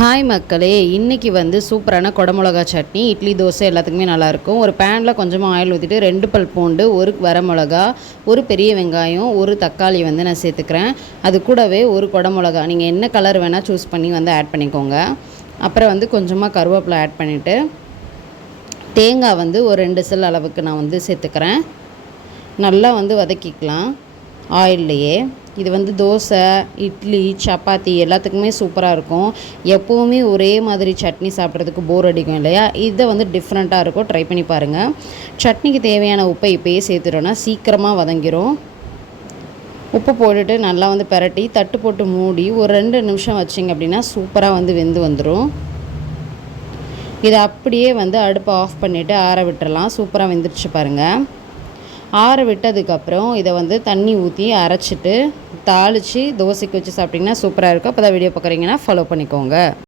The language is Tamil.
ஹாய் மக்களே, இன்றைக்கி வந்து சூப்பரான குடமிளகா சட்னி, இட்லி தோசை எல்லாத்துக்குமே நல்லாயிருக்கும். ஒரு பேனில் கொஞ்சமாக ஆயில் ஊற்றிட்டு 2 பல் பூண்டு, 1 வரமிளகா, 1 பெரிய வெங்காயம், 1 தக்காளி வந்து நான் சேர்த்துக்கிறேன். அது கூடவே 1 குடமிளகா, நீங்கள் என்ன கலர் வேணால் சூஸ் பண்ணி வந்து ஆட் பண்ணிக்கோங்க. அப்புறம் வந்து கொஞ்சமாக கருவேப்பிலை ஆட் பண்ணிவிட்டு, தேங்காய் வந்து ஒரு 2 சில் அளவுக்கு நான் வந்து சேர்த்துக்கிறேன். நல்லா வந்து வதக்கிக்கலாம் ஆயில்லையே. இது வந்து தோசை, இட்லி, சப்பாத்தி எல்லாத்துக்குமே சூப்பராக இருக்கும். எப்போவுமே ஒரே மாதிரி சட்னி சாப்பிட்றதுக்கு போர் அடிக்கும் இல்லையா? இதை வந்து டிஃப்ரெண்ட்டாக இருக்கும், ட்ரை பண்ணி பாருங்கள். சட்னிக்கு தேவையான உப்பை இப்போயே சேர்த்துட்டோன்னா சீக்கிரமாக வதங்கிரும். உப்பு போட்டுட்டு நல்லா வந்து பிரட்டி தட்டு போட்டு மூடி ஒரு 2 நிமிஷம் வச்சிங்க அப்படின்னா சூப்பராக வந்து வெந்து வந்துடும். இதை அப்படியே வந்து அடுப்பை ஆஃப் பண்ணிவிட்டு ஆற விட்டுறலாம். சூப்பராக வெந்துடுச்சு பாருங்கள். ஆற விட்டதுக்கப்புறம் இதை வந்து தண்ணி ஊற்றி அரைச்சிட்டு தாளித்து தோசைக்கு வச்சு சாப்பிட்டிங்கன்னா சூப்பராக இருக்கும். அப்போ தான் வீடியோ பார்க்குறீங்கன்னா ஃபாலோ பண்ணிக்கோங்க.